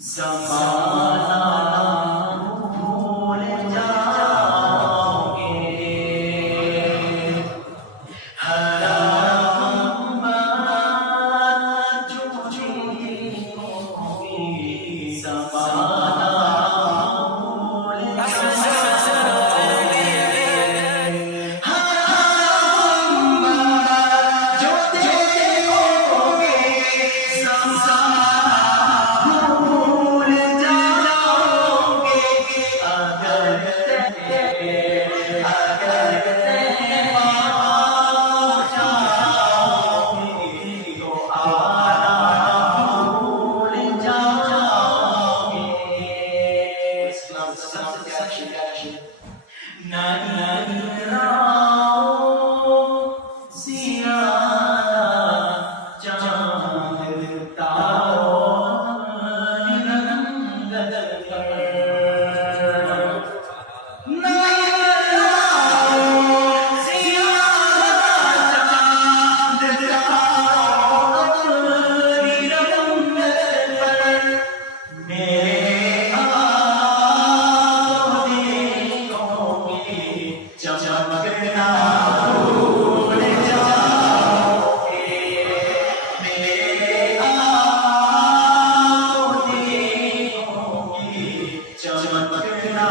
زمانہ بھول جاؤگے، ہر بات جو ہوگی زمانہ بھول جاؤگے، ہر بات جو دیکھوگے زمانہ بھول جاؤگے، اگر تو آنا بھول جاؤگے۔ اسلام سے پیاری نہیں راؤ زیادہ چاند تاروں گنبد پر، نہیں راؤ زیادہ چاند تاروں گنبد پر، میرے آؤ دیکھوگے چمکنا بھول جاؤگے، میرے آؤ دیکھوگے چمکنا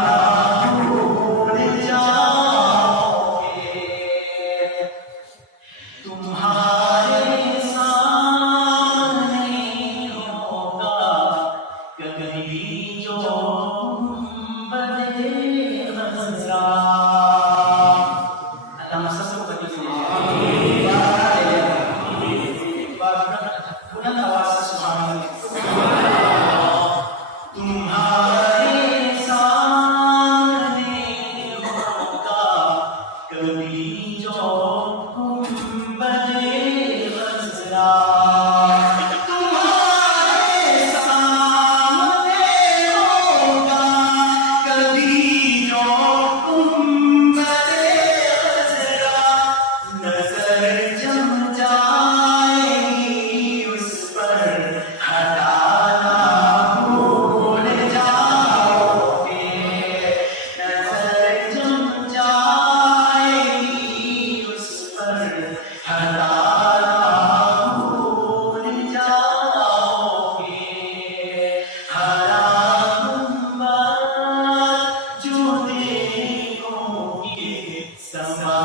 بھول جاؤگے، تمہارے سامنے ہوگا کبھی جو گنبد خضرا۔ اللہ سب کو کبھی بلند آواز سے سبحان اللہ۔ تمہارے سامنے ہوگا کبھی جو گنبد خضرا، تمہارے سامنے ہوگا کبھی جو گنبد خضرا، نظر جم جائے گی اس پر ہٹانا بھول جاؤگے، نظر جم جائے گی اس پر ہٹانا بھول جاؤگے، ہر گنبد جو دیکھوگے زمانہ